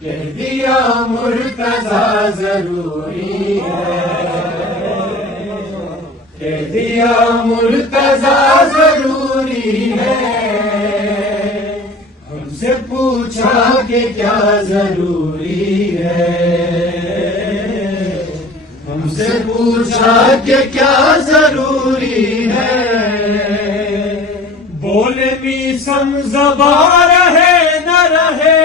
کہہ دیا مرتضیٰ ضروری ہے، کہہ دیا مرتضیٰ ضروری ہے، ہم سے پوچھا کہ کیا ضروری ہے، ہم سے پوچھا کہ کیا ضروری ہے، بولے بھی زبان رہے نہ رہے،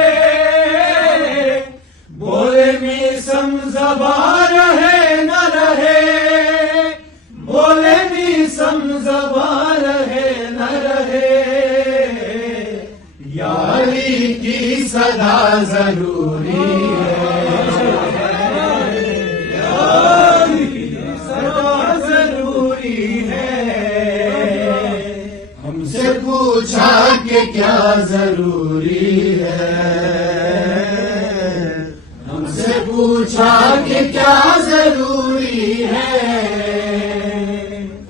بولے بھی زبان رہے نہ رہے، بولے بھی زبان رہے نہ رہے، یاری کی صدا ضروری ہے، یاری کی صدا ضروری ہے، ہم سے پوچھا کہ کیا ضروری ہے، ہم سے پوچھا کہ کیا ضروری ہے،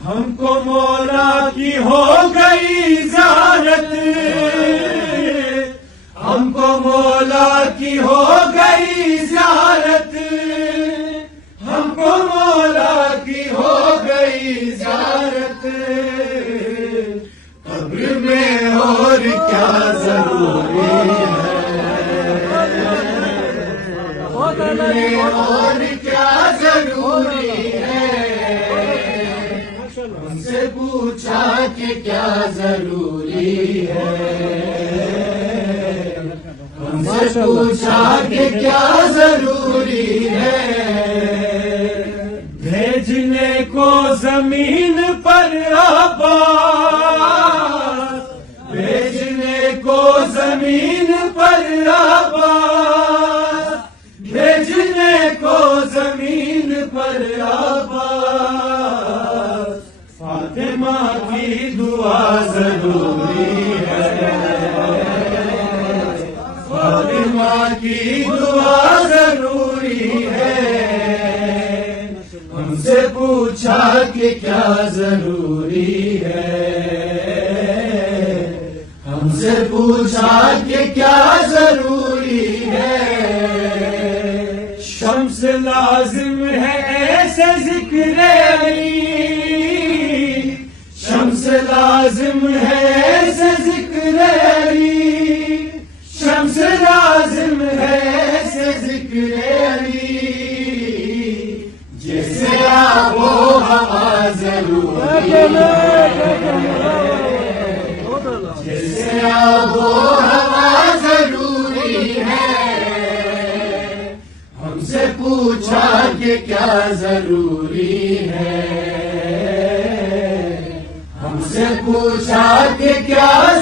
ہم کو مولا کی ہو گئی زیارت، ہم کو مولا کی ہو گئی زیارت، ہم کو مولا کی ہو گئی زیارت، قبر میں اور کیا ضروری ہے، قبر میں اور کیا ضروری ہے، ہم سے پوچھا کہ کیا ضروری ہے، ہم سے پوچھا کہ کیا ضروری ہے، بھیجنے کو زمین پر عباس، بھیجنے کو زمین پر عباس، بھیجنے کو زمین پر عباس، فاطمہ کی دعا ضروری ہے، فاطمہ کی دعا ضروری ہے، ہم سے پوچھا کہ کیا ضروری ہے، ہم سے پوچھا کہ کیا ضروری ہے، شمس لازم ہے ایسے ذکر علی، شمس لازم ہے ایسے ذکر علی، شمس لازم ہے ایسے ذکر علی، جیسے آب و ہوا ضروری ہے، جیسے آب و ہوا ضروری ہے، ہم سے پوچھا کہ کیا ضروری ہے، ہم سے پوچھا کہ کیا